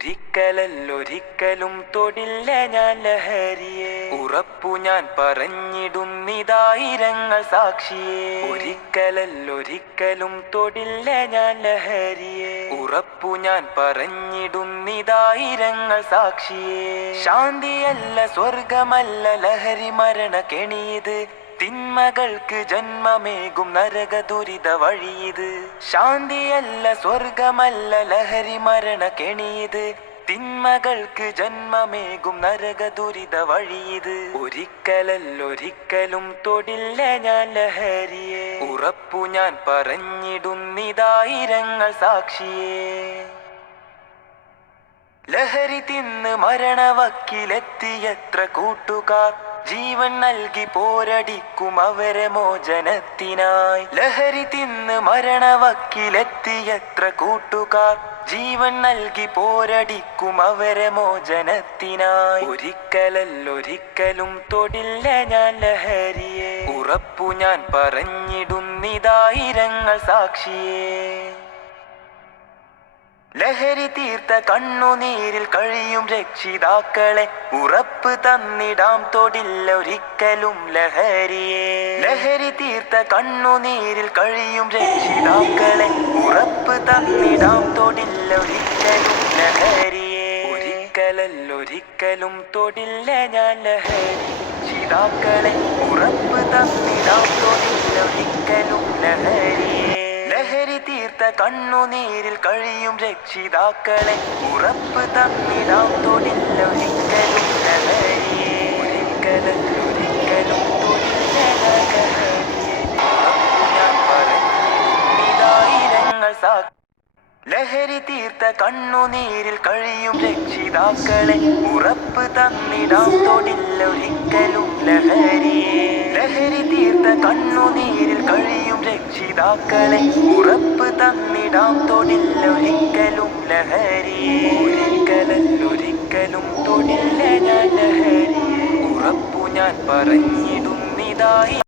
ഒരിക്കലല്ലൊരിക്കലും തൊടില്ല ഞാൻ ലഹരിയെ. ഉറപ്പു ഞാൻ പറഞ്ഞിടുന്നിതായിരങ്ങൾ സാക്ഷിയെ. ഒരിക്കലല്ലൊരിക്കലും തൊടില്ല ഞാൻ ലഹരിയെ. ഉറപ്പു ഞാൻ പറഞ്ഞിടുന്നിതായിരങ്ങൾ സാക്ഷിയെ. ശാന്തിയല്ല സ്വർഗമല്ല ലഹരി മരണ കെണിയത്. തിന്മകൾക്ക് ജന്മമേകും നരക ദുരിത വഴിയത്. ശാന്തിയല്ല സ്വർഗമല്ല ലഹരി മരണ കെണിയത്. തിന്മകൾക്ക് ജന്മമേകും നരക ദുരിത വഴിയത്. ഒരിക്കലല്ലൊരിക്കലും തൊടില്ല ഞാൻ ലഹരിയെ. ഉറപ്പു ഞാൻ പറഞ്ഞിടുന്നിതായിരങ്ങൾ സാക്ഷിയെ. ലഹരി തിന്ന് മരണവക്കിലെത്തിയത്ര കൂട്ടുകാർ ജീവൻ നൽകി പോരടിക്കും അവരെ മോചനത്തിനായി. ലഹരി തിന്ന് മരണവക്കിലെത്തിയത്ര കൂട്ടുകാർ ജീവൻ നൽകി പോരടിക്കും അവരെ മോചനത്തിനായി. ഒരിക്കലല്ലൊരിക്കലും തൊടില്ല ഞാൻ ലഹരിയെ. ഉറപ്പു ഞാൻ പറഞ്ഞിടുന്നിതായിരങ്ങൾ സാക്ഷിയെ. ലഹരി തീർത്ത കണ്ണുനീരിൽ കഴിയും രക്ഷിതാക്കളെ ഉറപ്പ് തന്നിടാം തൊടില്ല ഒരിക്കലും ലഹരിയെ. ലഹരി തീർത്ത കണ്ണുനീരിൽ കഴിയും രക്ഷിതാക്കളെ ഉറപ്പ് തന്നിടാം തൊടില്ല ഒരിക്കലും ലഹരിയെ. ഒരിക്കലല്ലൊരിക്കലും തൊടില്ല ഞാൻ ലഹരി. രക്ഷിതാക്കളെ ഉറപ്പ് തന്നിടാം തൊടില്ല ഒരിക്കലും ലഹരിയെ. ലഹരി തീർത്ത കണ്ണുനീരിൽ കഴിയും രക്ഷിതാക്കളെ ഉറപ്പ് തന്നിടാം തൊടില്ല ഒരിക്കലും ലഹരിയെ. ഒരിക്കലല്ലൊരിക്കലും തൊടില്ല ലഹരിയെ. ഉറപ്പു ഞാൻ പറഞ്ഞിടുന്നിതായിരങ്ങൾ സാക്ഷി. ലഹരി തീർത്ത കണ്ണുനീരിൽ കഴിയും രക്ഷിതാക്കളെ ഉറപ്പ് തന്നിടാം തൊടില്ല ഒരിക്കലും ലഹരിയെ. ലഹരി തീർത്ത കണ്ണുനീരിൽ കഴിയും രക്ഷിതാക്കളെ ഉറപ്പ് തന്നിടാം തൊടില്ല ഒരിക്കലും ലഹരിയെ. ഒരിക്കലല്ലൊരിക്കലും തൊടില്ല ഞാൻ ലഹരിയെ. ഉറപ്പു ഞാൻ പറഞ്ഞിടുന്നിതായി